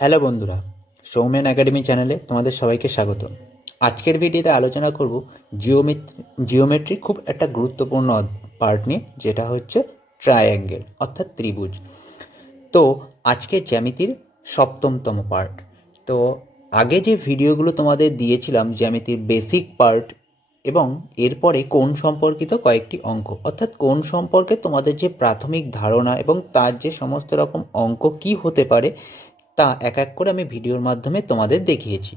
Hello বন্ধুরা, Soumen academy চ্যানেলে তোমাদের সবাইকে স্বাগত আজকের ভিডিওতে আলোচনা করব জিওমেট্রি জিওমেট্রি খুব একটা গুরুত্বপূর্ণ পার্ট নিয়ে, যেটা হচ্ছে ট্রায়াঙ্গেল অর্থাৎ ত্রিভুজ। তো আজকে জ্যামিতির সপ্তমতম পার্ট তো আগে যে ভিডিওগুলো তোমাদের দিয়েছিলাম জ্যামিতির বেসিক পার্ট এবং এরপরে কোণ সম্পর্কিত কয়েকটি অঙ্ক, অর্থাৎ কোণ সম্পর্কে তোমাদের যে প্রাথমিক ধারণা এবং তার যে সমস্ত রকম অঙ্ক কি হতে পারে তা এক এক করে আমি ভিডিওর মাধ্যমে তোমাদের দেখিয়েছি।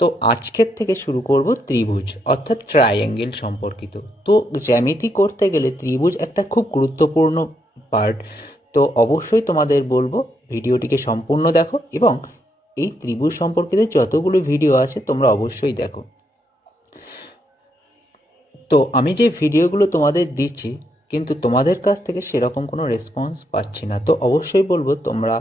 তো আজকের থেকে শুরু করব ত্রিভুজ, অর্থাৎ ট্রায়াঙ্গেল সম্পর্কিত। তো জ্যামিতি করতে গেলে ত্রিভুজ একটা খুব গুরুত্বপূর্ণ পার্ট তো অবশ্যই তোমাদের বলব, ভিডিওটিকে সম্পূর্ণ দেখো এবং এই ত্রিভুজ সম্পর্কিত যতগুলো ভিডিও আছে তোমরা অবশ্যই দেখো। তো আমি যে ভিডিওগুলো তোমাদের দিচ্ছি, কিন্তু তোমাদের কাছ থেকে সেরকম কোনো রেসপন্স পাচ্ছি না। তো অবশ্যই বলব, তোমরা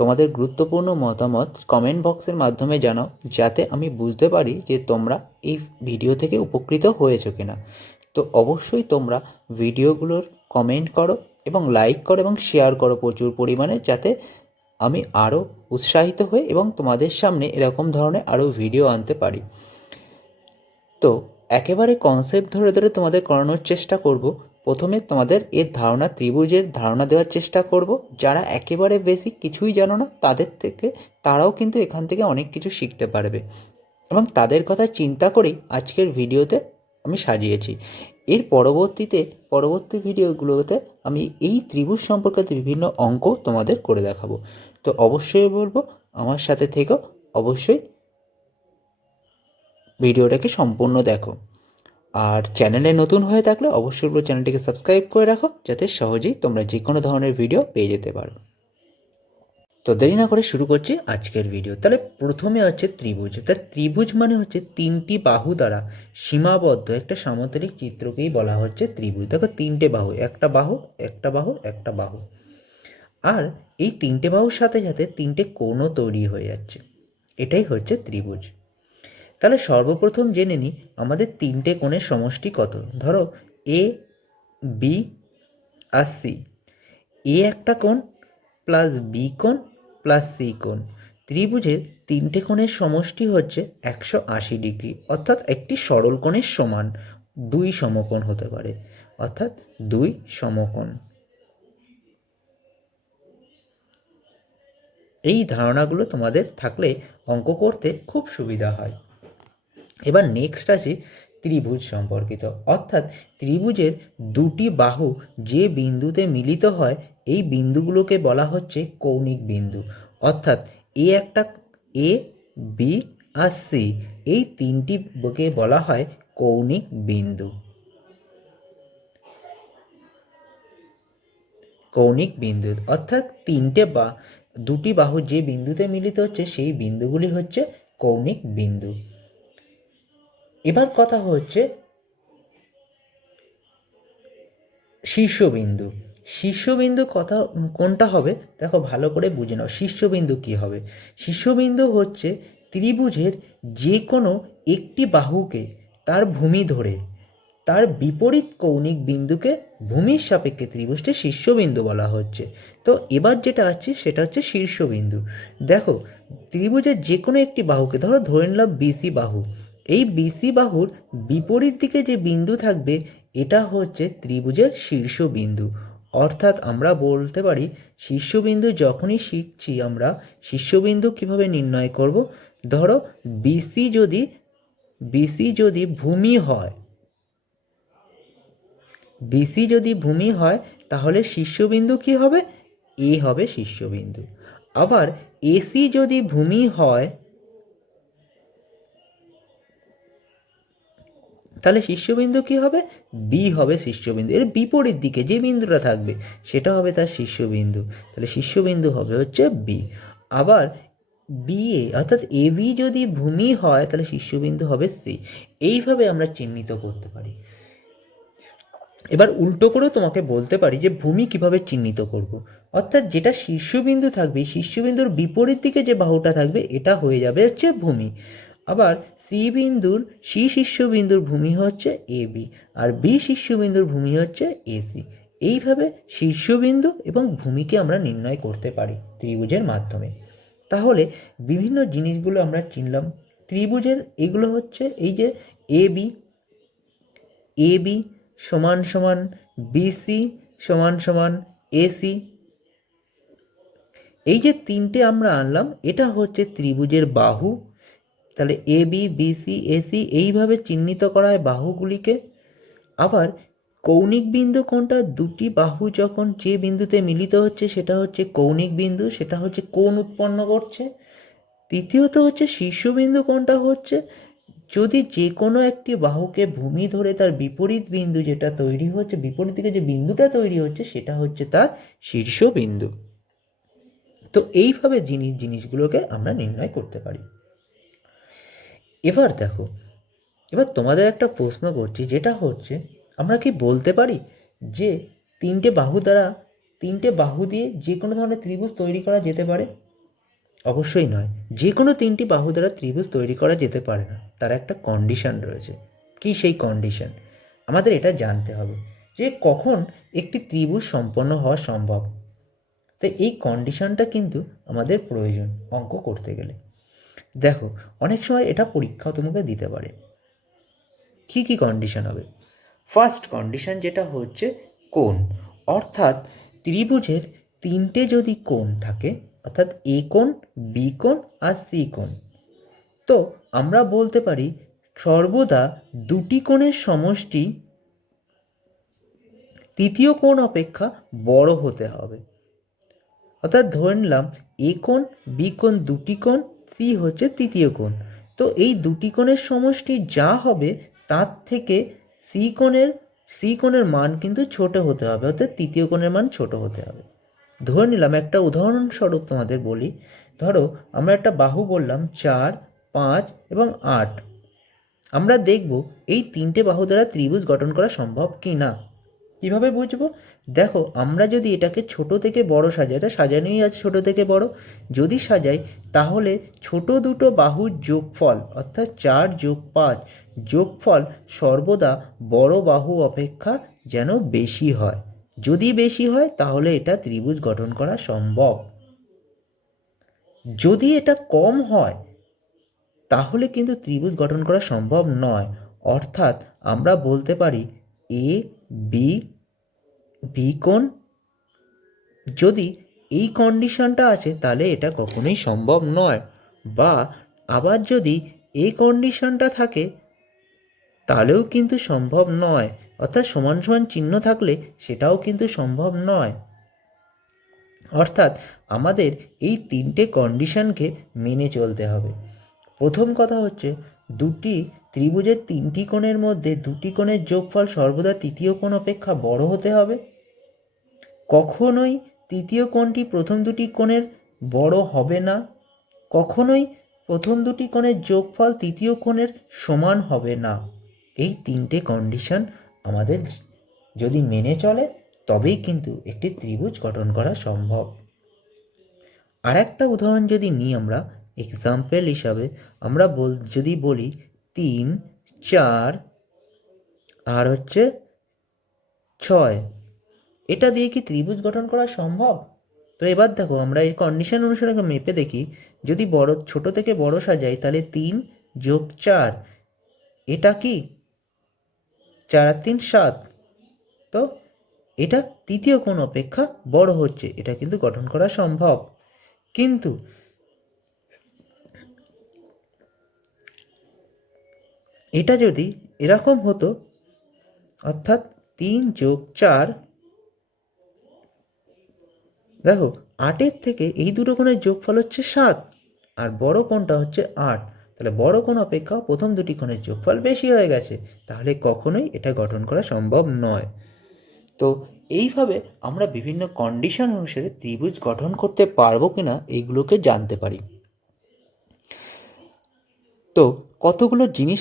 তোমাদের গুরুত্বপূর্ণ মতামত কমেন্ট বক্সের মাধ্যমে জানাও, যাতে আমি বুঝতে পারি যে তোমরা এই ভিডিও থেকে উপকৃত হয়েছো কিনা। তো অবশ্যই তোমরা ভিডিওগুলোর কমেন্ট করো এবং লাইক করো এবং শেয়ার করো প্রচুর পরিমাণে, যাতে আমি আরও উৎসাহিত হই এবং তোমাদের সামনে এরকম ধরনের আরও ভিডিও আনতে পারি। তো একেবারে কনসেপ্ট ধরে ধরে তোমাদের করানোর চেষ্টা করব প্রথমে তোমাদের এর ধারণা, ত্রিভুজের ধারণা দেওয়ার চেষ্টা করব। যারা একেবারে বেসিক কিছুই জানো না, তাদের থেকে তারাও কিন্তু এখান থেকে অনেক কিছু শিখতে পারবে। এবং তাদের কথা চিন্তা করেই আজকের ভিডিওতে আমি সাজিয়েছি। এর পরবর্তীতে, পরবর্তী ভিডিওগুলোতে আমি এই ত্রিভুজ সম্পর্কিত বিভিন্ন অঙ্ক তোমাদের করে দেখাবো। তো অবশ্যই বলব, আমার সাথে থেকেও অবশ্যই ভিডিওটাকে সম্পূর্ণ দেখো। আর চ্যানেলে নতুন হয়ে থাকলে অবশ্যই বলব চ্যানেলটিকে সাবস্ক্রাইব করে রাখো, যাতে সহজেই তোমরা যে কোনো ধরনের ভিডিও পেয়ে যেতে পারো। তো দেরি না করে শুরু করছি আজকের ভিডিও। তাহলে প্রথমে হচ্ছে ত্রিভুজ। তার ত্রিভুজ মানে হচ্ছে তিনটি বাহু দ্বারা সীমাবদ্ধ। একটা সামতলিক চিত্রকেই বলা হচ্ছে ত্রিভুজ। দেখো তিনটে বাহু, একটা বাহু একটা বাহু একটা বাহু। আর এই তিনটে বাহুর সাথে সাথে তিনটে কোণও তৈরি হয়ে যাচ্ছে। এটাই হচ্ছে ত্রিভুজ। তাহলে সর্বপ্রথম জেনে নিই আমাদের তিনটে কোণের সমষ্টি কত। ধরো A B R C A একটা কোণ প্লাস বি কোণ প্লাস সি কোণ। ত্রিভুজের তিনটে কোণের সমষ্টি হচ্ছে একশো আশি ডিগ্রি, অর্থাৎ একটি সরল কোণের সমান দুই সমকোণ হতে পারে, অর্থাৎ দুই সমকোণ। এই ধারণাগুলো তোমাদের থাকলে অঙ্ক করতে খুব সুবিধা হয়। এবার নেক্সট আছে ত্রিভুজ সম্পর্কিত। অর্থাৎ ত্রিভুজের দুটি বাহু যে বিন্দুতে মিলিত হয়, এই বিন্দুগুলোকে বলা হচ্ছে কৌণিক বিন্দু। অর্থাৎ এ একটা এ বি আর সি এই তিনটিকে বলা হয় কৌণিক বিন্দু। কৌণিক বিন্দু, অর্থাৎ তিনটে বা, দুটি বাহু যে বিন্দুতে মিলিত হচ্ছে, সেই বিন্দুগুলি হচ্ছে কৌণিক বিন্দু। এবার কথা হচ্ছে শীর্ষবিন্দু। শীর্ষবিন্দু কথা কোনটা হবে? দেখো, ভালো করে বুঝে নাও, শীর্ষবিন্দু কি হবে? শীর্ষবিন্দু হচ্ছে ত্রিভুজের যে কোনো একটি বাহুকে তার ভূমি ধরে, তার বিপরীত কৌণিক বিন্দুকে ভূমির সাপেক্ষে ত্রিভুজটি শীর্ষবিন্দু বলা হচ্ছে। তো এবার যেটা আছে, সেটা হচ্ছে শীর্ষবিন্দু। দেখো, ত্রিভুজের যে কোনো একটি বাহুকে ধরো, ধরে নিলাম বিসি বাহু। এই বিসি বাহুর বিপরীত দিকে যে বিন্দু থাকবে, এটা হচ্ছে ত্রিভুজের শীর্ষবিন্দু অর্থাৎ আমরা বলতে পারি শীর্ষবিন্দু যখনই শিখছি আমরা শীর্ষবিন্দু কীভাবে নির্ণয় করব? ধরো বিসি যদি বিসি যদি ভূমি হয় বিসি যদি ভূমি হয়, তাহলে শীর্ষবিন্দু কি হবে? এ হবে শীর্ষবিন্দু আবার এসি যদি ভূমি হয় তাহলে শীর্ষবিন্দু কি হবে? বি হবে শীর্ষবিন্দু এর বিপরীত দিকে যে বিন্দুটা থাকবে, সেটা হবে তার শীর্ষবিন্দু তাহলে শীর্ষবিন্দু হবে হচ্ছে বি আবার বি এ, অর্থাৎ এ বি যদি ভূমি হয়, তাহলে শীর্ষবিন্দু হবে সি এইভাবে আমরা চিহ্নিত করতে পারি। এবার উল্টো করেও তোমাকে বলতে পারি যে ভূমি কীভাবে চিহ্নিত করব। অর্থাৎ যেটা শীর্ষবিন্দু থাকবে শীর্ষবিন্দুর বিপরীত দিকে যে বাহুটা থাকবে, এটা হয়ে যাবে হচ্ছে ভূমি। আবার সি বিন্দুর সি শীর্ষবিন্দুর ভূমি হচ্ছে এ বি আর বি শীর্ষবিন্দুর ভূমি হচ্ছে এসি এইভাবে শীর্ষবিন্দু এবং ভূমিকে আমরা নির্ণয় করতে পারি ত্রিভুজের মাধ্যমে। তাহলে বিভিন্ন জিনিসগুলো আমরা চিনলাম। ত্রিভুজের এগুলো হচ্ছে এই যে এ বি এ বি সমান সমান বিসি সমান সমান এসি এই যে তিনটে আমরা আনলাম, এটা হচ্ছে ত্রিভুজের বাহু তাহলে এ বি বিসি এসি এইভাবে চিহ্নিত করা হয় বাহুগুলিকে। আবার কৌণিক বিন্দু কোনটা? দুটি বাহু যখন যে বিন্দুতে মিলিত হচ্ছে, সেটা হচ্ছে কৌণিক বিন্দু, সেটা হচ্ছে কোণ উৎপন্ন করছে। তৃতীয়ত হচ্ছে শীর্ষবিন্দু কোনটা হচ্ছে? যদি যে কোনো একটি বাহুকে ভূমি ধরে তার বিপরীত বিন্দু যেটা তৈরি হচ্ছে, বিপরীত দিকে যে বিন্দুটা তৈরি হচ্ছে, সেটা হচ্ছে তার শীর্ষবিন্দু তো এইভাবে জিনিস, জিনিসগুলোকে আমরা নির্ণয় করতে পারি। এবার দেখো, এবার তোমাদের একটা প্রশ্ন করছি, যেটা হচ্ছে, আমরা কি বলতে পারি যে তিনটে বাহু দ্বারা, তিনটে বাহু দিয়ে যে কোনো ধরনের ত্রিভুজ তৈরি করা যেতে পারে? অবশ্যই নয়। যে কোনো তিনটি বাহু দ্বারা ত্রিভুজ তৈরি করা যেতে পারে না। তার একটা কন্ডিশন রয়েছে। কি সেই কন্ডিশন আমাদের এটা জানতে হবে যে কখন একটি ত্রিভুজ সম্পন্ন হওয়া সম্ভব। তো এই কন্ডিশনটা কিন্তু আমাদের প্রয়োজন অঙ্ক করতে গেলে। দেখো, অনেক সময় এটা পরীক্ষাও তোমাকে দিতে পারে। কী কী কন্ডিশন হবে? ফার্স্ট কন্ডিশন যেটা হচ্ছে কোণ। অর্থাৎ ত্রিভুজের তিনটে যদি কোণ থাকে, অর্থাৎ এ কোণ বি কোণ আর সি কোণ, তো আমরা বলতে পারি সর্বদা দুটি কোণের সমষ্টি তৃতীয় কোণ অপেক্ষা বড় হতে হবে। অর্থাৎ ধরে নিলাম এ কোণ বি কোণ, দুটি কোণ সি হচ্ছে তৃতীয় কোণ। তো এই দুটি কোণের সমষ্টি যা হবে, তার থেকে সি কোণের সি কোণের মান কিন্তু ছোট হতে হবে, অর্থাৎ তৃতীয় কোণের মান ছোট হতে হবে। ধরে নিলাম একটা উদাহরণস্বরূপ তোমাদের বলি। ধরো, আমরা একটা বাহু বললাম চার, পাঁচ এবং আট। আমরা দেখব এই তিনটে বাহু দ্বারা ত্রিভুজ গঠন করা সম্ভব কি না কীভাবে বুঝব? দেখো, আমরা যদি এটাকে ছোট থেকে বড় সাজাই, এটা সাজানোই আছে ছোট থেকে বড়। যদি সাজাই, তাহলে ছোট দুটো বাহুর যোগফল, অর্থাৎ চার যোগ পাঁচ, যোগফল সর্বদা বড় বাহু অপেক্ষা যেন বেশি হয়। যদি বেশি হয়, তাহলে এটা ত্রিভুজ গঠন করা সম্ভব। যদি এটা কম হয়, তাহলে কিন্তু ত্রিভুজ গঠন করা সম্ভব নয়। অর্থাৎ আমরা বলতে পারি, এ বি বি কোণ? যদি এই কন্ডিশনটা আছে, তাহলে এটা কখনোই সম্ভব নয়। বা আবার যদি এই কন্ডিশনটা থাকে, তাহলেও কিন্তু সম্ভব নয়। অর্থাৎ সমান সমান চিহ্ন থাকলে সেটাও কিন্তু সম্ভব নয়। অর্থাৎ আমাদের এই তিনটে কন্ডিশনকে মেনে চলতে হবে। প্রথম কথা হচ্ছে, দুটি ত্রিভুজের তিনটি কোণের মধ্যে দুটি কোণের যোগফল সর্বদা তৃতীয় কোণ অপেক্ষা বড় হতে হবে। কখনোই তৃতীয় কোণটি প্রথম দুটি কোণের বড় হবে না। কখনোই প্রথম দুটি কোণের যোগফল তৃতীয় কোণের সমান হবে না। এই তিনটে কন্ডিশন আমাদের যদি মেনে চলে, তবেই কিন্তু একটি ত্রিভুজ গঠন করা সম্ভব। আর একটা উদাহরণ যদি নিই আমরা এক্সাম্পল হিসাবে, আমরা বল, যদি বলি তিন, চার আর হচ্ছে ছয়। এটা দিয়ে কি ত্রিভুজ গঠন করা সম্ভব? তো এবার দেখো, আমরা এই কন্ডিশন অনুসারে মেপে দেখি। যদি বড়, ছোট থেকে বড় সাজাই, তাহলে তিন যোগ চার, এটা কি? চার আর তিন, সাত। তো এটা তৃতীয় কোণ অপেক্ষা বড় হচ্ছে, এটা কিন্তু গঠন করা সম্ভব। কিন্তু এটা যদি এরকম হতো, অর্থাৎ তিন যোগ চার, দেখো, আটের থেকে এই দুটো কোণের যোগফল হচ্ছে সাত, আর বড় কোণটা হচ্ছে আট। তাহলে বড় কোণ অপেক্ষা প্রথম দুটি কোণের যোগফল বেশি হয়ে গেছে। তাহলে কখনোই এটা গঠন করা সম্ভব নয়। তো এইভাবে আমরা বিভিন্ন কন্ডিশন অনুসারে ত্রিভুজ গঠন করতে পারব কিনা এইগুলোকে জানতে পারি। তো কতগুলো জিনিস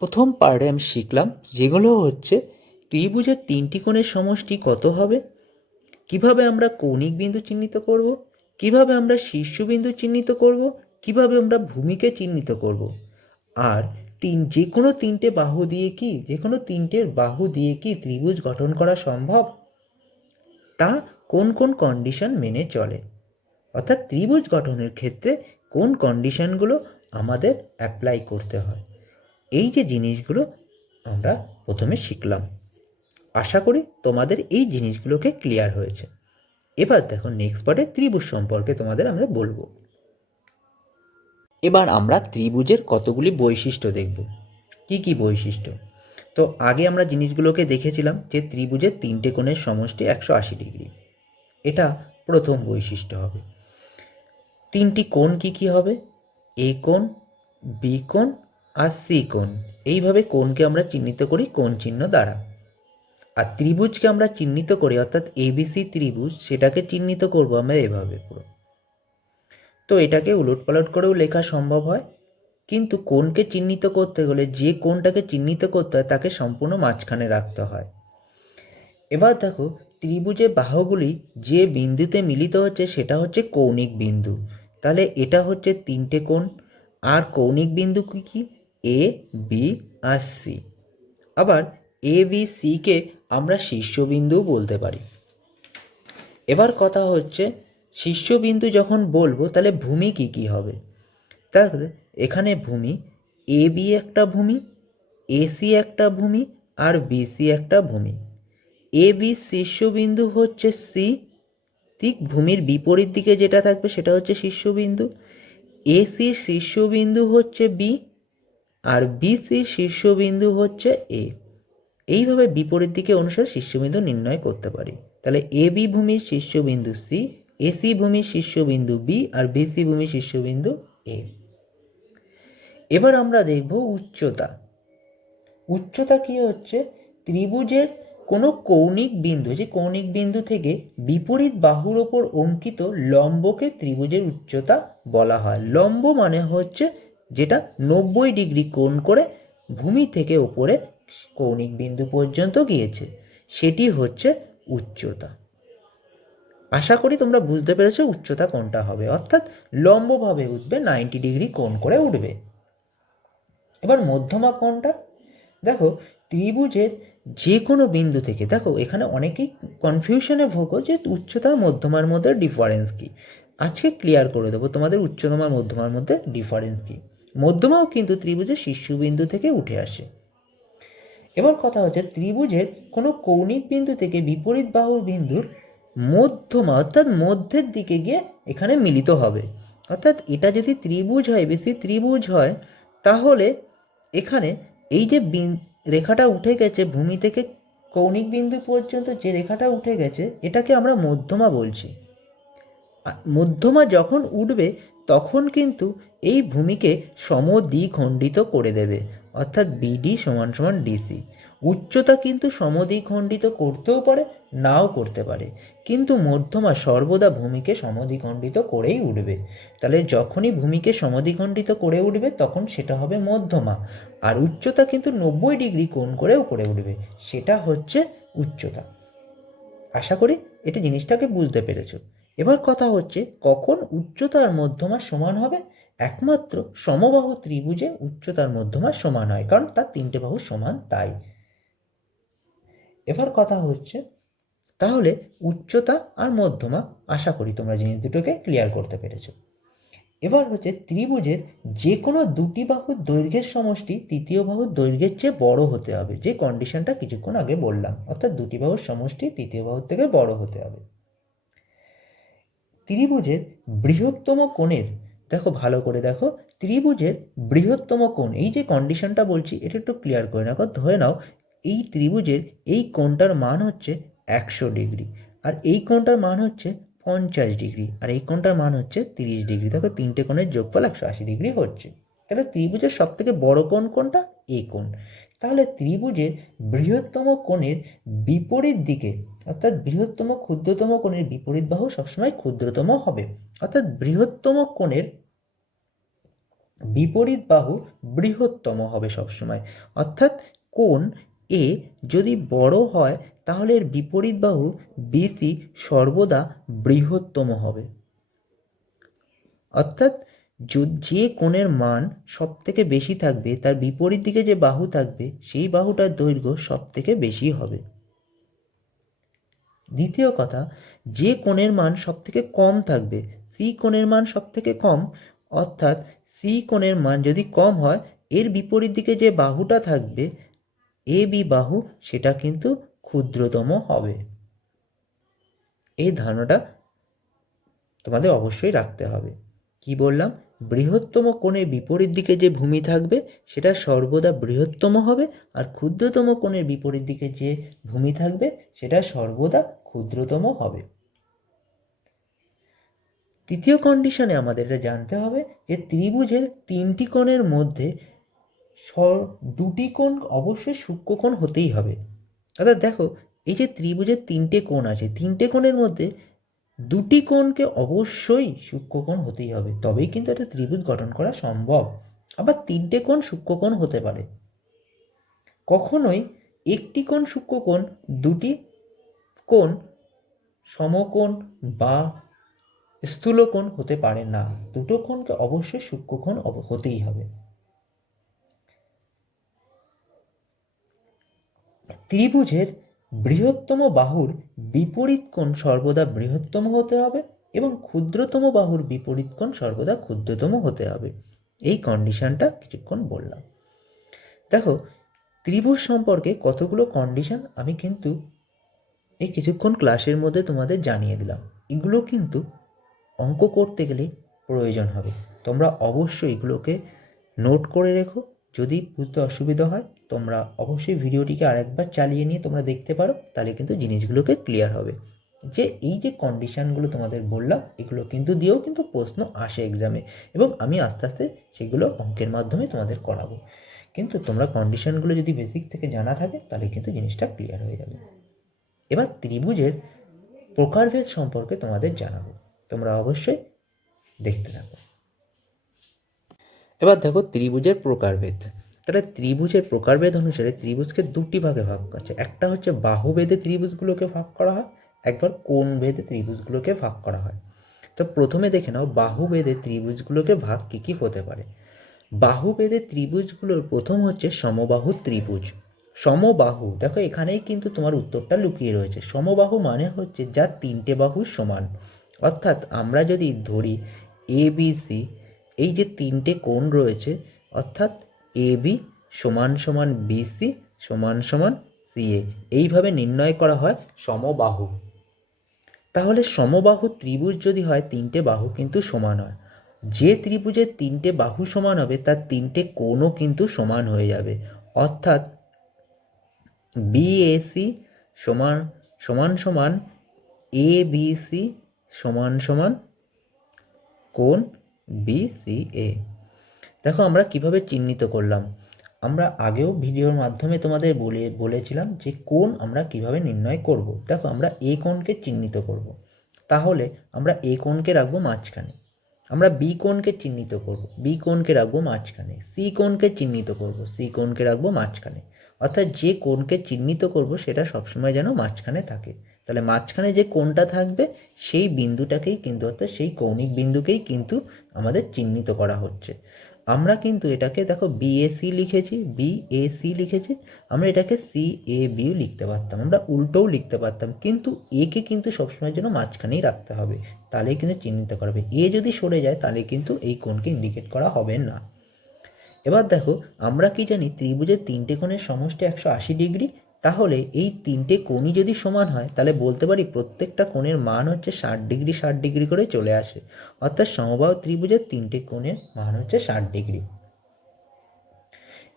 প্রথম পার্টে আমি শিখলাম যেগুলো হচ্ছে ত্রিভুজের তিনটি কোণের সমষ্টি কত হবে, কীভাবে আমরা কৌণিক বিন্দু চিহ্নিত করব, কীভাবে আমরা শীর্ষবিন্দু চিহ্নিত করব, কীভাবে আমরা ভূমিকে চিহ্নিত করব। আর তিন, যে কোনো তিনটে বাহু দিয়ে কি, যে কোনো তিনটের বাহু দিয়ে কি ত্রিভুজ গঠন করা সম্ভব? তা কোন কোন কন্ডিশন মেনে চলে। অর্থাৎ ত্রিভুজ গঠনের ক্ষেত্রে কোন কন্ডিশনগুলো আমাদের অ্যাপ্লাই করতে হয়। এই যে জিনিসগুলো আমরা প্রথমে শিখলাম। আশা করি তোমাদের এই জিনিসগুলোকে ক্লিয়ার হয়েছে। এবার দেখো নেক্সট পার্টে ত্রিভুজ সম্পর্কে তোমাদের আমরা বলব। এবার আমরা ত্রিভুজের কতগুলি বৈশিষ্ট্য দেখব। কি কি বৈশিষ্ট্য? তো আগে আমরা জিনিসগুলোকে দেখেছিলাম যে ত্রিভুজের তিনটে কোণের সমষ্টি একশো আশি ডিগ্রি। এটা প্রথম বৈশিষ্ট্য হবে। তিনটি কোণ কি কি হবে? এ কোণ, বি কোণ আর সি কোণ। এইভাবে কোণকে আমরা চিহ্নিত করি কোণ চিহ্ন দ্বারা। আর ত্রিভুজকে আমরা চিহ্নিত করি, অর্থাৎ এবিসি ত্রিভুজ, সেটাকে চিহ্নিত করব আমরা এভাবে পুরো। তো এটাকে উলট পালট করেও লেখা সম্ভব হয়। কিন্তু কোণকে চিহ্নিত করতে গেলে যে কোণটাকে চিহ্নিত করতে হয়, তাকে সম্পূর্ণ মাঝখানে রাখতে হয়। এবার দেখো ত্রিভুজের বাহুগুলি যে বিন্দুতে মিলিত হচ্ছে, সেটা হচ্ছে কৌণিক বিন্দু। তাহলে এটা হচ্ছে তিনটে কোণ। আর কৌণিক বিন্দু কি কি? এ বি আর সি আবার এ বি সিকে আমরা শীর্ষবিন্দুও বলতে পারি। এবার কথা হচ্ছে, শীর্ষবিন্দু যখন বলব, তাহলে ভূমি কি কি হবে? তাহলে এখানে ভূমি এ বি একটা ভূমি এসি একটা ভূমি, আর বিসি একটা ভূমি। এ বি শীর্ষবিন্দু হচ্ছে সি ঠিক ভূমির বিপরীত দিকে যেটা থাকবে সেটা হচ্ছে শীর্ষবিন্দু। এসি শীর্ষবিন্দু হচ্ছে বি আর বিসি শীর্ষবিন্দু হচ্ছে এ এইভাবে বিপরীত দিকে অনুসারে শীর্ষবিন্দু নির্ণয় করতে পারি। তাহলে এ বি ভূমির শীর্ষবিন্দু সি এসি ভূমির শীর্ষবিন্দু বি আর বিসি ভূমির শীর্ষবিন্দু এ এবার আমরা দেখব উচ্চতা। উচ্চতা কি হচ্ছে? ত্রিভুজের কোনো কৌণিক বিন্দু, যে কৌণিক বিন্দু থেকে বিপরীত বাহুর ওপর অঙ্কিত লম্বকে ত্রিভুজের উচ্চতা বলা হয়। লম্ব মানে হচ্ছে যেটা নব্বই ডিগ্রি কোণ করে ভূমি থেকে ওপরে কৌণিক বিন্দু পর্যন্ত গিয়েছে, সেটি হচ্ছে উচ্চতা। আশা করি তোমরা বুঝতে পেরেছ উচ্চতা কোনটা হবে। অর্থাৎ লম্বভাবে উঠবে, নাইনটি ডিগ্রি কোণ করে উঠবে। এবার মধ্যমা কোণটা। দেখো, ত্রিভুজের যে কোনো বিন্দু থেকে, দেখো, এখানে অনেকেই কনফিউশনে ভোগো যে উচ্চতা মধ্যমার মধ্যে ডিফারেন্স কী। আজকে ক্লিয়ার করে দেবো তোমাদের উচ্চতম আর মধ্যমার মধ্যে ডিফারেন্স কী। মধ্যমাও কিন্তু ত্রিভুজের শীর্ষবিন্দু থেকে উঠে আসে। এবার কথা হচ্ছে ত্রিভুজের কোনো কৌণিক বিন্দু থেকে বিপরীত বাহুর বিন্দুর মধ্যমা, অর্থাৎ মধ্যের দিকে গিয়ে এখানে মিলিত হবে। অর্থাৎ এটা যদি ত্রিভুজ হয়, বেশি ত্রিভুজ হয়, তাহলে এখানে এই যে রেখাটা উঠে গেছে ভূমি থেকে কৌণিক বিন্দু পর্যন্ত যে রেখাটা উঠে গেছে, এটাকে আমরা মধ্যমা বলছি। মধ্যমা যখন উঠবে তখন কিন্তু এই ভূমিকে সমদ্বিখণ্ডিত করে দেবে, অর্থাৎ বিডি সমান সমান ডিসি উচ্চতা কিন্তু সমদ্বিখণ্ডিত করতেও পারে, নাও করতে পারে। কিন্তু মধ্যমা সর্বদা ভূমিকে সমদ্বিখণ্ডিত করেই উঠবে। তাহলে যখনই ভূমিকে সমদ্বিখণ্ডিত করে উঠবে, তখন সেটা হবে মধ্যমা। আর উচ্চতা কিন্তু নব্বই ডিগ্রি কোণ করে উপরে উঠবে, সেটা হচ্ছে উচ্চতা। আশা করি এটা জিনিসটাকে বুঝতে পেরেছ। এবার কথা হচ্ছে কখন উচ্চতার মধ্যমা সমান হবে? একমাত্র সমবাহু ত্রিভুজে উচ্চতার মধ্যমা সমান হয়, কারণ তার তিনটে বাহু সমান তাই। এবার কথা হচ্ছে, তাহলে উচ্চতা আর মধ্যমা, আশা করি তোমরা জিনিস দুটোকে ক্লিয়ার করতে পেরেছ। এবার হচ্ছে ত্রিভুজের যে কোনো দুটি বাহুর দৈর্ঘ্যের সমষ্টি তৃতীয় বাহুর দৈর্ঘ্যের চেয়ে বড় হতে হবে, যে কন্ডিশনটা কিছুক্ষণ আগে বললাম, অর্থাৎ দুটি বাহুর সমষ্টি তৃতীয় বাহুর থেকে বড় হতে হবে। ত্রিভুজের বৃহত্তম কোণের, দেখো ভালো করে দেখো, ত্রিভুজের বৃহত্তম কোণ, এই যে কন্ডিশনটা বলছি, এটা একটু ক্লিয়ার করে নাও ধরে নাও, এই ত্রিভুজের এই কোণটার মান হচ্ছে একশো ডিগ্রি, আর এই কোণটার মান হচ্ছে পঞ্চাশ ডিগ্রি, আর এই কোণটার মান হচ্ছে তিরিশ ডিগ্রি, দেখো তিনটে কোণের যোগফল একশো আশি ডিগ্রি হচ্ছে, তাহলে ত্রিভুজের সব থেকে বড় কোণ কোনটা এই কোণ তাহলে ত্রিভুজের বৃহত্তম কোণের বিপরীত দিকে, অর্থাৎ বৃহত্তম ক্ষুদ্রতম কোণের বিপরীত বাহু সবসময় ক্ষুদ্রতম হবে। অর্থাৎ বৃহত্তম কোণের বিপরীত বাহু বৃহত্তম হবে সবসময়। অর্থাৎ কোণ এ যদি বড় হয়, তাহলে এর বিপরীত বাহু বিসি সর্বদা বৃহত্তম হবে। অর্থাৎ য- কোণের মান সব থেকে বেশি থাকবে, তার বিপরীত দিকে যে বাহু থাকবে, সেই বাহুটার দৈর্ঘ্য সব থেকে বেশি হবে। দ্বিতীয় কথা, যে কোণের মান সব থেকে কম থাকবে, সি কোণের মান সব থেকে কম, অর্থাৎ সি কোণের মান যদি কম হয়, এর বিপরীত দিকে যে বাহুটা থাকবে, এ বি বাহু, সেটা কিন্তু ক্ষুদ্রতম হবে। এই ধারণাটা তোমাদের অবশ্যই রাখতে হবে। কি বললাম? বৃহত্তম কোণের বিপরীত দিকে যে ভূমি থাকবে, সেটা সর্বদা বৃহত্তম হবে, আর ক্ষুদ্রতম কোণের বিপরীত দিকে যে ভূমি থাকবে, সেটা সর্বদা ক্ষুদ্রতম হবে। তৃতীয় কন্ডিশনে আমাদের জানতে হবে যে ত্রিভুজের তিনটি কোণের মধ্যে দুটি কোণ অবশ্যই সূক্ষ্মকোণ হতেই হবে। অর্থাৎ দেখো, এই যে ত্রিভুজের তিনটে কোণ আছে, তিনটে কোণের মধ্যে দুটি কোণকে অবশ্যই সূক্ষ্মকোণ হতেই হবে। তবেই কিন্তু একটা ত্রিভুজ গঠন করা সম্ভব। আবার তিনটে কোণ সূক্ষ্মকোণ হতে পারে। কখনোই একটি কোণ সূক্ষ্মকোণ দুটি কোণ সমকোণ বা স্থূলকোণ হতে পারে না। দুটো কোণকে অবশ্যই সূক্ষ্মকোণ হতেই হবে। ত্রিভুজের বৃহত্তম বাহুর বিপরীত কোণ সর্বদা বৃহত্তম হতে হবে এবং ক্ষুদ্রতম বাহুর বিপরীত কোণ সর্বদা ক্ষুদ্রতম হতে হবে। এই কন্ডিশনটা কিছুক্ষণ বললাম। দেখো, ত্রিভুজ সম্পর্কে কতগুলো কন্ডিশন আমি কিন্তু এই কিছুক্ষণ ক্লাসের মধ্যে তোমাদের জানিয়ে দিলাম। এগুলো কিন্তু অঙ্ক করতে গেলে প্রয়োজন হবে। তোমরা অবশ্যই এগুলোকে নোট করে রেখো। যদি বুঝতে অসুবিধা হয় তোমরা অবশ্যই ভিডিওটিকে আরেকবার চালিয়ে নিয়ে তোমরা দেখতে পারো, তাহলে কিন্তু জিনিসগুলোকে ক্লিয়ার হবে। যে এই যে কন্ডিশানগুলো তোমাদের বললাম, এগুলো কিন্তু দিয়েও কিন্তু প্রশ্ন আসে এক্সামে এবং আমি আস্তে আস্তে সেগুলো অঙ্কের মাধ্যমে তোমাদের করাবো। কিন্তু তোমরা কন্ডিশানগুলো যদি বেসিক থেকে জানা থাকে, তাহলে কিন্তু জিনিসটা ক্লিয়ার হয়ে যাবে। এবার ত্রিভুজের প্রকারভেদ সম্পর্কে তোমাদের জানাব। তোমরা অবশ্যই দেখতে থাকো। এবার দেখো ত্রিভুজের প্রকারভেদ। তাহলে ত্রিভুজের প্রকারভেদ অনুসারে ত্রিভুজকে দুটি ভাগে ভাগ করা আছে একটা হচ্ছে বাহুভেদে ত্রিভুজগুলোকে ভাগ করা হয়, একবার কোণ ভেদে ত্রিভুজগুলোকে ভাগ করা হয়। তো প্রথমে দেখে নাও বাহুভেদে ত্রিভুজগুলোকে ভাগ কী কী হতে পারে। বাহুভেদে ত্রিভুজগুলোর প্রথম হচ্ছে সমবাহু ত্রিভুজ। সমবাহু, দেখো এখানেই কিন্তু তোমার উত্তরটা লুকিয়ে রয়েছে। সমবাহু মানে হচ্ছে যার তিনটে বাহু সমান। অর্থাৎ আমরা যদি ধরি এ বি সি এই যে তিনটে কোণ রয়েছে, অর্থাৎ এ বি সমান সমান বিসি সমান সমান সিএ এইভাবে নির্ণয় করা হয় সমবাহু। তাহলে সমবাহু ত্রিভুজ যদি হয়, তিনটে বাহু কিন্তু সমান হয়। যে ত্রিভুজের তিনটে বাহু সমান হবে, তার তিনটে কোণও কিন্তু সমান হয়ে যাবে। অর্থাৎ বিএসি সমান সমান সমান এ বিসি সমান সমান কোণ বিসিএ দেখো আমরা কীভাবে চিহ্নিত করলাম। আমরা আগেও ভিডিওর মাধ্যমে তোমাদের বলে, বলেছিলাম যে কোণ আমরা কীভাবে নির্ণয় করব। দেখো আমরা এ কোণকে চিহ্নিত করব। তাহলে আমরা এ কোণকে রাখব মাঝখানে। আমরা বি কোণকে চিহ্নিত করব। বি কোণকে রাখব মাঝখানে। সি কোণকে চিহ্নিত করব। সি কোণকে রাখব মাঝখানে। অর্থাৎ যে কোণকে চিহ্নিত করব সেটা সবসময় যেন মাঝখানে থাকে। তাহলে মাঝখানে যে কোণটা থাকবে, সেই বিন্দুটাকেই কিন্তু অর্থাৎ সেই কৌণিক বিন্দুকেই কিন্তু আমাদের চিহ্নিত করা হচ্ছে। আমরা কিন্তু এটাকে দেখো বিএসি লিখেছি বিএসি লিখেছি, আমরা এটাকে সি এ বিও লিখতে পারতাম, আমরা উল্টোও লিখতে পারতাম, কিন্তু একে কিন্তু সবসময়ের জন্য মাঝখানেই রাখতে হবে, তাহলেই কিন্তু চিহ্নিত করা হবে। এ যদি সরে যায় তাহলে কিন্তু এই কোণকে ইন্ডিকেট করা হবে না। এবার দেখো, আমরা কি জানি, ত্রিভুজের তিনটে কোণের সমষ্টি একশো আশি ডিগ্রি তাহলে এই তিনটে কোণই যদি সমান হয়, তাহলে বলতে পারি প্রত্যেকটা কোণের মান হচ্ছে ষাট ডিগ্রি ষাট ডিগ্রি করে চলে আসে। অর্থাৎ সমবাহু ত্রিভুজের তিনটে কোণের মান হচ্ছে ষাট ডিগ্রি।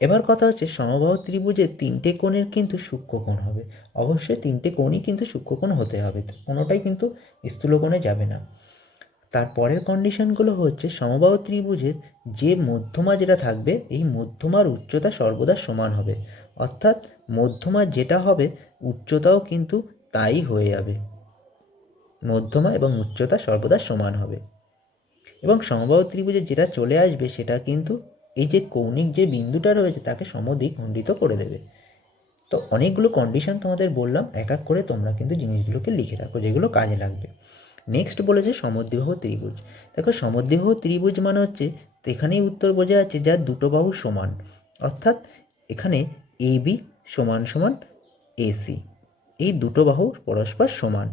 এবার কথা হচ্ছে সমবাহু ত্রিভুজের তিনটে কোণের কিন্তু সূক্ষ্মকোণ হবে। অবশ্যই তিনটে কোণই কিন্তু সূক্ষ্মকোণ হতে হবে কোনোটাই কিন্তু স্থূলকোণে যাবে না। তারপরের কন্ডিশনগুলো হচ্ছে সমবাহু ত্রিভুজের যে মধ্যমা যেটা থাকবে, এই মধ্যমার উচ্চতা সর্বদা সমান হবে। অর্থাৎ মধ্যমা যেটা হবে, উচ্চতাও কিন্তু তাই হয়ে যাবে। মধ্যমা এবং উচ্চতা সর্বদা সমান হবে। এবং সমবাহু ত্রিভুজে যেটা চলে আসবে, সেটা কিন্তু এই যে কৌণিক যে বিন্দুটা রয়েছে, তাকে সমদ্বিখণ্ডিত করে দেবে। তো অনেকগুলো কন্ডিশন তোমাদের বললাম, এক এক করে তোমরা কিন্তু জিনিসগুলোকে লিখে রাখো, যেগুলো কাজে লাগবে। নেক্সট বলেছে সমদ্বিবাহু ত্রিভুজ। দেখো, সমদ্বিবাহু ত্রিভুজ মানে হচ্ছে, এখানেই উত্তর বোঝা যাচ্ছে যার দুটো বাহু সমান। অর্থাৎ এখানে এ বি সমান সমান এসি এই দুটো বাহু পরস্পর সমান।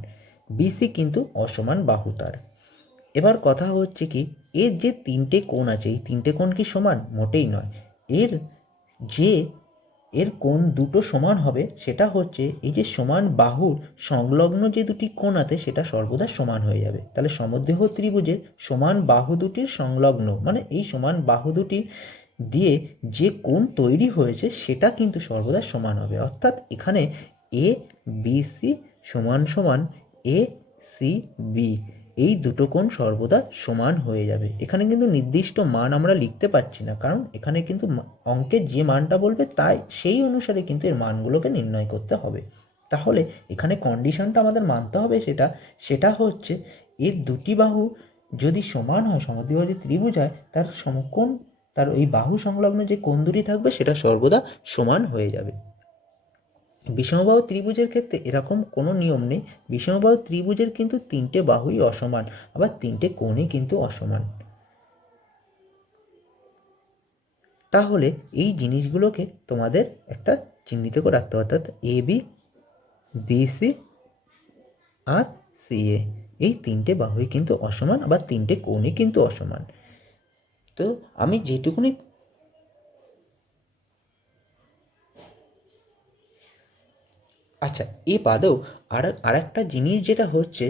বিসি কিন্তু অসমান বাহু তার। এবার কথা হচ্ছে কি, এর যে তিনটে কোণ আছে, এই তিনটে কোণ কি সমান? মোটেই নয়। এর যে, এর কোণ দুটো সমান হবে, সেটা হচ্ছে এই যে সমান বাহুর সংলগ্ন যে দুটি কোণ আছে, সেটা সর্বদা সমান হয়ে যাবে। তাহলে সমদেহ ত্রিভুজের সমান বাহু দুটির সংলগ্ন মানে এই সমান বাহু দুটি দিয়ে যে কোণ তৈরি হয়েছে সেটা কিন্তু সর্বদা সমান হবে। অর্থাৎ এখানে এ বি সি সমান সমান এ সি বি এই দুটো কোণ সর্বদা সমান হয়ে যাবে। এখানে কিন্তু নির্দিষ্ট মান আমরা লিখতে পারছি না, কারণ এখানে কিন্তু অঙ্কের যে মানটা বলবে তাই সেই অনুসারে কিন্তু এর মানগুলোকে নির্ণয় করতে হবে। তাহলে এখানে কন্ডিশনটা আমাদের মানতে হবে সেটা। সেটা হচ্ছে এর দুটি বাহু যদি সমান হয় সমদ্বিবাহু যে ত্রিভুজ হয়, তার সমকোণ তার ওই বাহু সংলগ্ন যে কন্দুরি থাকবে, সেটা সর্বদা সমান হয়ে যাবে। বিষমবাহু ত্রিভুজের ক্ষেত্রে এরকম কোনো নিয়ম নেই। বিষমবাহু ত্রিভুজের কিন্তু তিনটে বাহুই অসমান, আবার তিনটে কোণই কিন্তু অসমান। তাহলে এই জিনিসগুলোকে তোমাদের একটা চিহ্নিত করে রাখতে হবে, অর্থাৎ এ বি বিসি আর সিএ এই তিনটে বাহুই কিন্তু অসমান, আবার তিনটে কোণই কিন্তু অসমান। তো আমি যেটুকুনি আচ্ছা এ বাদেও আর আর একটা জিনিস যেটা হচ্ছে,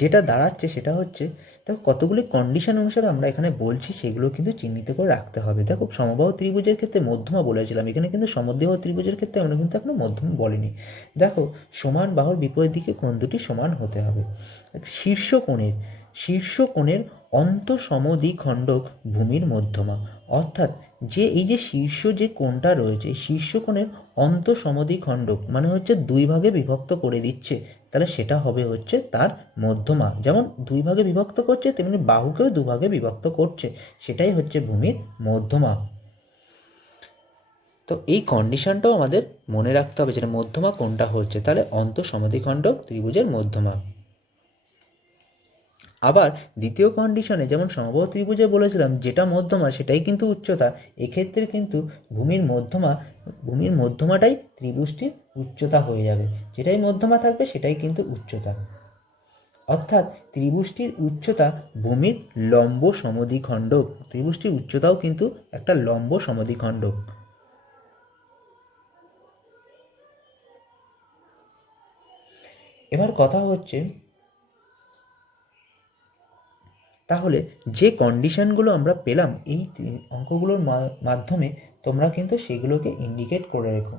যেটা দাঁড়াচ্ছে সেটা হচ্ছে, দেখো কতগুলি কন্ডিশন অনুসারে আমরা এখানে বলছি, সেগুলো কিন্তু চিহ্নিত করে রাখতে হবে। দেখো সমবাহু ত্রিভুজের ক্ষেত্রে মধ্যমা বলেছিলাম, এখানে কিন্তু সমদেহ ত্রিভুজের ক্ষেত্রে আমরা কিন্তু এখনও মধ্যম বলিনি। দেখো সমান বাহুর বিপরীত দিকে কোণ দুটি সমান হতে হবে? শীর্ষ কোণের শীর্ষ কোণের অন্ত সমদ্বিখণ্ডক ভূমির মধ্যমা। অর্থাৎ যে এই যে শীর্ষ যে কোণটা রয়েছে শীর্ষ কোণের অন্ত সমদ্বিখণ্ডক মানে হচ্ছে দুই ভাগে বিভক্ত করে দিচ্ছে, তাহলে সেটা হবে হচ্ছে তার মধ্যমা। যেমন দুই ভাগে বিভক্ত করছে, তেমনি বাহুকেও দুভাগে বিভক্ত করছে, সেটাই হচ্ছে ভূমির মধ্যমা। তো এই কন্ডিশনটাও আমাদের মনে রাখতে হবে, যেটা মধ্যমা কোনটা হচ্ছে, তাহলে অন্ত সমদ্বিখণ্ডক ত্রিভুজের মধ্যমা। আবার দ্বিতীয় কন্ডিশনে যেমন সমবাহু ত্রিভুজে বলেছিলাম, যেটা মধ্যমা সেটাই কিন্তু উচ্চতা। এক্ষেত্রে কিন্তু ভূমির মধ্যমা, ভূমির মধ্যমাটাই ত্রিভুজটির উচ্চতা হয়ে যাবে। যেটাই মধ্যমা থাকবে সেটাই কিন্তু উচ্চতা। অর্থাৎ ত্রিভুজটির উচ্চতা ভূমির লম্ব সমদ্বিখণ্ডক ত্রিভুজটির উচ্চতাও কিন্তু একটা লম্ব সমদ্বিখণ্ডক এবার কথা হচ্ছে তাহলে যে কন্ডিশনগুলো আমরা পেলাম, এই অঙ্কগুলোর মাধ্যমে তোমরা কিন্তু সেগুলোকে ইন্ডিকেট করে রেখো।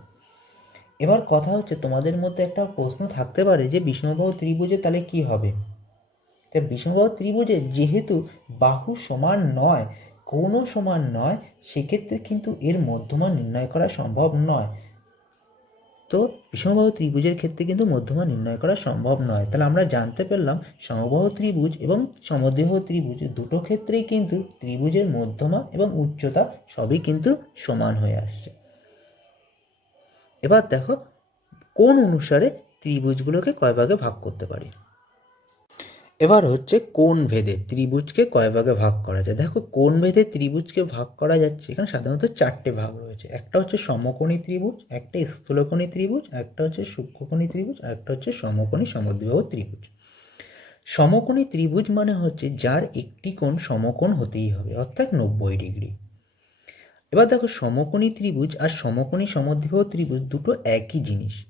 এবার কথা হচ্ছে তোমাদের মধ্যে একটা প্রশ্ন থাকতে পারে যে বিষমবাহু ত্রিভুজে তাহলে কি হবে? তা বিষমবাহু ত্রিভুজে যেহেতু বাহু সমান নয় কোনো সমান নয়, সেক্ষেত্রে কিন্তু এর মধ্যমা নির্ণয় করা সম্ভব নয়। তো বিষমবাহু ত্রিভুজের ক্ষেত্রে কিন্তু মধ্যমা নির্ণয় করা সম্ভব নয়। তাহলে আমরা জানতে পারলাম সমবাহু ত্রিভুজ এবং সমদেহ ত্রিভুজ দুটো ক্ষেত্রেই কিন্তু ত্রিভুজের মধ্যমা এবং উচ্চতা সবই কিন্তু সমান হয়ে আসছে। এবার দেখো কোন অনুসারে ত্রিভুজগুলোকে কয় ভাগে ভাগ করতে পারি? এবার হচ্ছে কোন ভেদে? ত্রিভুজকে কয় ভাগে ভাগ করা যায়? দেখো, কোন ভেদে ত্রিভুজকে ভাগ করা যাচ্ছে? এখানে সাধারণত চারটে ভাগ রয়েছে। একটা হচ্ছে সমকোণী ত্রিভুজ, একটা স্থূলকোণী ত্রিভুজ, একটা হচ্ছে সূক্ষ্মকোণী ত্রিভুজ একটা হচ্ছে সমকোণী সমদ্বিবাহু ত্রিভুজ। সমকোণী ত্রিভুজ মানে হচ্ছে যার একটি কোণ সমকোণ হতেই হবে, অর্থাৎ নব্বই ডিগ্রি। এবার দেখো, সমকোণী ত্রিভুজ আর সমকোণী সমদ্বিবাহু ত্রিভুজ দুটো একই জিনিস।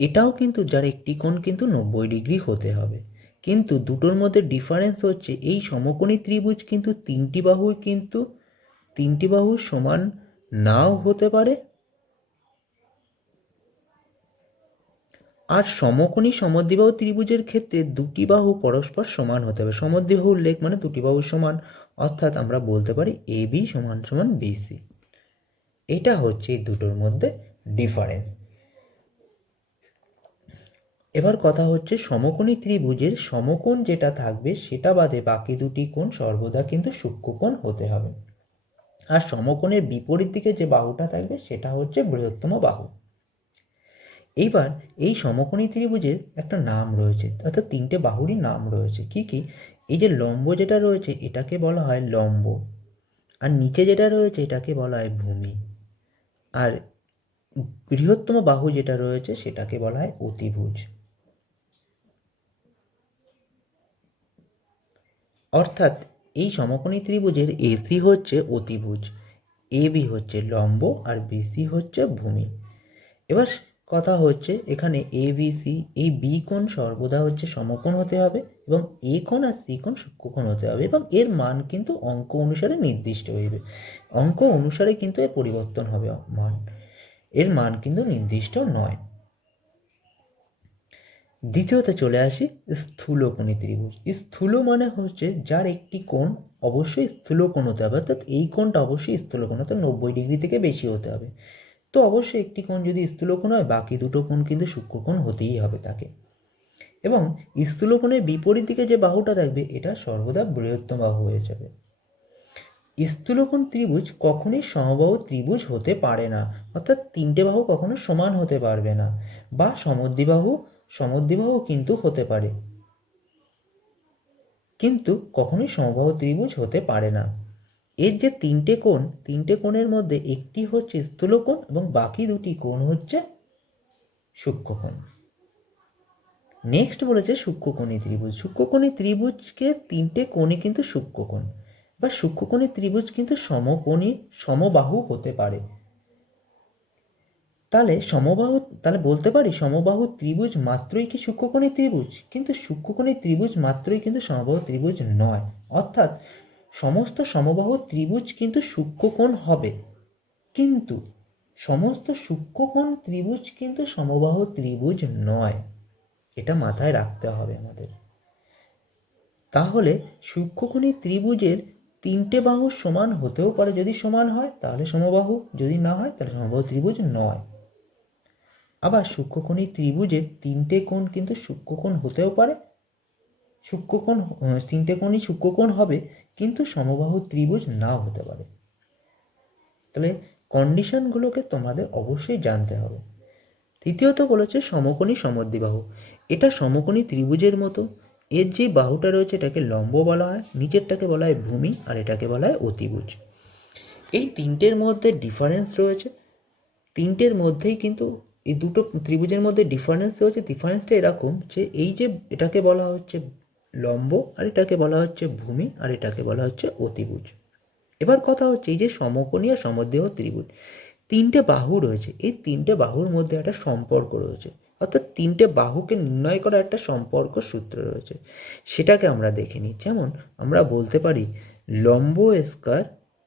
এটাও কিন্তু, যার একটি কোণ কিন্তু নব্বই ডিগ্রি হতে হবে। কিন্তু দুটোর মধ্যে ডিফারেন্স হচ্ছে, এই সমকোণী ত্রিভুজ কিন্তু তিনটি বাহু কিন্তু তিনটি বাহু সমান নাও হতে পারে। আর সমকোণী সমদ্বিবাহু ত্রিভুজের ক্ষেত্রে দুটি বাহু পরস্পর সমান হতে হবে। সমদ্বিবাহু উল্লেখ মানে দুটি বাহু সমান, অর্থাৎ আমরা বলতে পারি এ বি সমান সমান বিসি এটা হচ্ছে দুটোর মধ্যে ডিফারেন্স এবার কথা হচ্ছে সমকোণী ত্রিভুজের সমকোণ যেটা থাকবে সেটা বাদে বাকি দুটি কোণ সর্বদা কিন্তু সূক্ষ্মকোণ হতে হবে। আর সমকোণের বিপরীত দিকে যে বাহুটা থাকবে সেটা হচ্ছে বৃহত্তম বাহু। এইবার এই সমকোণী ত্রিভুজের একটা নাম রয়েছে, অর্থাৎ তিনটে বাহুরই নাম রয়েছে। কি কি? এই যে লম্ব যেটা রয়েছে এটাকে বলা হয় লম্ব, আর নিচে যেটা রয়েছে এটাকে বলা হয় ভূমি, আর বৃহত্তম বাহু যেটা রয়েছে সেটাকে বলা হয় অতিভুজ। অর্থাৎ এই সমকোণী ত্রিভুজের এসি হচ্ছে অতিভুজ এ বি হচ্ছে লম্ব আর বিসি হচ্ছে ভূমি। এবার কথা হচ্ছে এখানে এ বি সি এই বি কোণ সর্বদা হচ্ছে সমকোণ হতে হবে এবং এ কোণ আর সি কোণ সূক্ষ্মকোণ হতে হবে এবং এর মান কিন্তু অঙ্ক অনুসারে নির্দিষ্ট হইবে। অঙ্ক অনুসারে কিন্তু এর পরিবর্তন হবে মান। এর মান কিন্তু নির্দিষ্ট নয়। দ্বিতীয়তে চলে আসি স্থূলকোণী ত্রিভুজ। স্থূল মানে হচ্ছে যার একটি কোণ অবশ্যই স্থূলকোণ হতে হবে, অর্থাৎ এই কোণটা অবশ্যই স্থূলকোণ, অর্থাৎ নব্বই ডিগ্রি থেকে বেশি হতে হবে। তো অবশ্যই একটি কোণ যদি স্থূলকোণ হয়, বাকি দুটো কোণ কিন্তু সূক্ষ্মকোণ হতেই হবে তাকে। এবং স্থূলকোণের বিপরীত দিকে যে বাহুটা থাকবে, এটা সর্বদা বৃহত্তম বাহু হয়ে যাবে। স্থূলকোণ ত্রিভুজ কখনোই সমবাহু ত্রিভুজ হতে পারে না, অর্থাৎ তিনটে বাহু কখনো সমান হতে পারবে না, বা সমদ্বিবাহু সমদ্বিবাহু কিন্তু হতে পারে। কিন্তু কখনোই সমবাহ ত্রিভুজ হতে পারে না। এর যে তিনটে কোণ, তিনটে কোণের মধ্যে একটি হচ্ছে স্থূলকোণ এবং বাকি দুটি কোণ হচ্ছে সূক্ষ্মকোণ। নেক্সট বলেছে সূক্ষ্মকোণী ত্রিভুজ। সূক্ষ্মকোণী ত্রিভুজকে তিনটে কোণে কিন্তু সূক্ষ্মকোণ বা সূক্ষ্মকোণী ত্রিভুজ কিন্তু সমকোণী, সমবাহু হতে পারে। তাহলে সমবাহু, তাহলে বলতে পারি সমবাহু ত্রিভুজ মাত্রই কি সূক্ষ্মকোণী ত্রিভুজ? কিন্তু সূক্ষ্মকোণী ত্রিভুজ মাত্রই কিন্তু সমবাহু ত্রিভুজ নয়। অর্থাৎ সমস্ত সমবাহু ত্রিভুজ কিন্তু সূক্ষ্মকোণ হবে। কিন্তু সমস্ত সূক্ষ্মকোণ ত্রিভুজ কিন্তু সমবাহু ত্রিভুজ নয়। এটা মাথায় রাখতে হবে আমাদের। তাহলে সূক্ষ্মকোণী ত্রিভুজের তিনটে বাহু সমান হতেও পারে যদি সমান হয়, তাহলে সমবাহু, যদি না হয়, তাহলে সমবাহু ত্রিভুজ নয়। আবার সূক্ষ্মকোণী ত্রিভুজের তিনটে কোণ কিন্তু সূক্ষ্মকোণ হতেও পারে। সূক্ষ্মকোণ তিনটে কোণই সূক্ষ্মকোণ হবে, কিন্তু সমবাহু ত্রিভুজ নাও হতে পারে। তাহলে কন্ডিশনগুলোকে তোমাদের অবশ্যই জানতে হবে। তৃতীয়ত বলেছে সমকোণী সমদ্বিবাহু। এটা সমকোণী ত্রিভুজের মতো। এর যে বাহুটা রয়েছে এটাকে লম্ব বলা হয়, নিচেরটাকে বলা হয় ভূমি, আর এটাকে বলা হয় অতিভুজ। এই তিনটের মধ্যে ডিফারেন্স রয়েছে। তিনটের মধ্যেই কিন্তু এই দুটো ত্রিভুজের মধ্যে ডিফারেন্স রয়েছে। ডিফারেন্সটা এরকম যে এই যে এটাকে বলা হচ্ছে লম্ব আর এটাকে বলা হচ্ছে ভূমি আর এটাকে বলা হচ্ছে অতিভুজ। এবার কথা হচ্ছে এই যে সমকোণী আর সমদেহ ত্রিভুজ। তিনটে বাহু রয়েছে। এই তিনটে বাহুর মধ্যে একটা সম্পর্ক রয়েছে। অর্থাৎ তিনটে বাহুকে নির্ণয় করা একটা সম্পর্ক সূত্র রয়েছে। সেটাকে আমরা দেখে নিই। যেমন আমরা বলতে পারি লম্ব স্কয়ার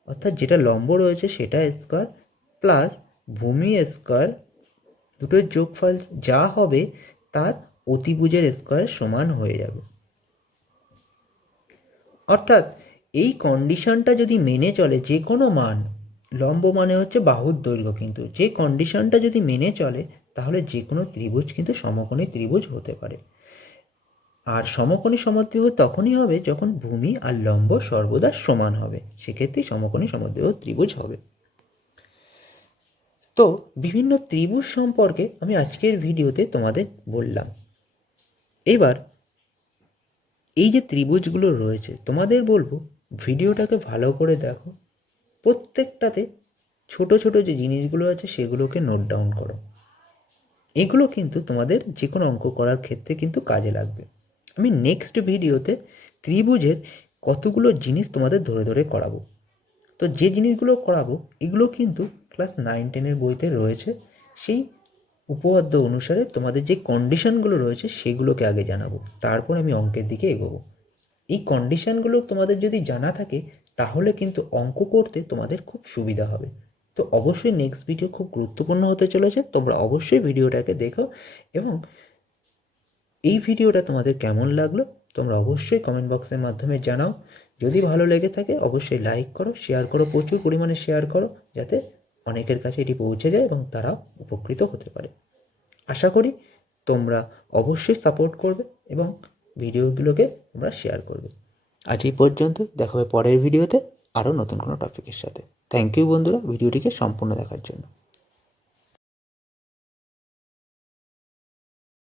অর্থাৎ যেটা লম্ব রয়েছে সেটা স্কয়ার প্লাস ভূমি স্কয়ার দুটোর যোগফল যা হবে তার অতিভুজের স্কয়ার সমান হয়ে যাবে। অর্থাৎ এই কন্ডিশনটা যদি মেনে চলে যে কোনো মান, লম্ব মানে হচ্ছে বাহুর দৈর্ঘ্য কিন্তু, যে কন্ডিশনটা যদি মেনে চলে, তাহলে যে কোনো ত্রিভুজ কিন্তু সমকোণী ত্রিভুজ হতে পারে। আর সমকোণী সমদ্বিবাহু তখনই হবে যখন ভূমি আর লম্ব সর্বদা সমান হবে, সেক্ষেত্রে সমকোণী সমদ্বিবাহু ত্রিভুজ হবে। তো বিভিন্ন ত্রিভুজ সম্পর্কে আমি আজকের ভিডিওতে তোমাদের বললাম। এবার এই যে ত্রিভুজগুলো রয়েছে, তোমাদের বলব ভিডিওটাকে ভালো করে দেখো। প্রত্যেকটাতে ছোট ছোট যে জিনিসগুলো আছে সেগুলোকে নোট ডাউন করো। এগুলো কিন্তু তোমাদের যে কোনো অঙ্ক করার ক্ষেত্রে কিন্তু কাজে লাগবে। আমি নেক্সট ভিডিওতে ত্রিভুজের কতগুলো জিনিস তোমাদের ধরে ধরে করাবো। তো যে জিনিসগুলো করাবো, এগুলো কিন্তু ক্লাস নাইন টেনের বইতে রয়েছে। সেই উপপাদ্য অনুসারে তোমাদের যে কন্ডিশনগুলো রয়েছে, সেগুলোকে আগে জানাব। তারপর আমি অঙ্কের দিকে এগোবো। এই কন্ডিশনগুলো তোমাদের যদি জানা থাকে, তাহলে কিন্তু অঙ্ক করতে তোমাদের খুব সুবিধা হবে। তো অবশ্যই নেক্সট ভিডিও খুব গুরুত্বপূর্ণ হতে চলেছে। তোমরা অবশ্যই ভিডিওটাকে দেখো এবং এই ভিডিওটা তোমাদের কেমন লাগল, তোমরা অবশ্যই কমেন্ট বক্সের মাধ্যমে জানাও। যদি ভালো লেগে থাকে, অবশ্যই লাইক করো শেয়ার করো, প্রচুর পরিমাণে শেয়ার করো, যাতে অনেকের কাছে এটি পৌঁছে যায় এবং তারাও উপকৃত হতে পারে। আশা করি তোমরা অবশ্যই সাপোর্ট করবে এবং ভিডিওগুলোকে তোমরা শেয়ার করবে। আজ এই পর্যন্ত দেখা হবে পরের ভিডিওতে আরও নতুন কোনো টপিকের সাথে। থ্যাংক ইউ বন্ধুরা, ভিডিওটিকে সম্পূর্ণ দেখার জন্য।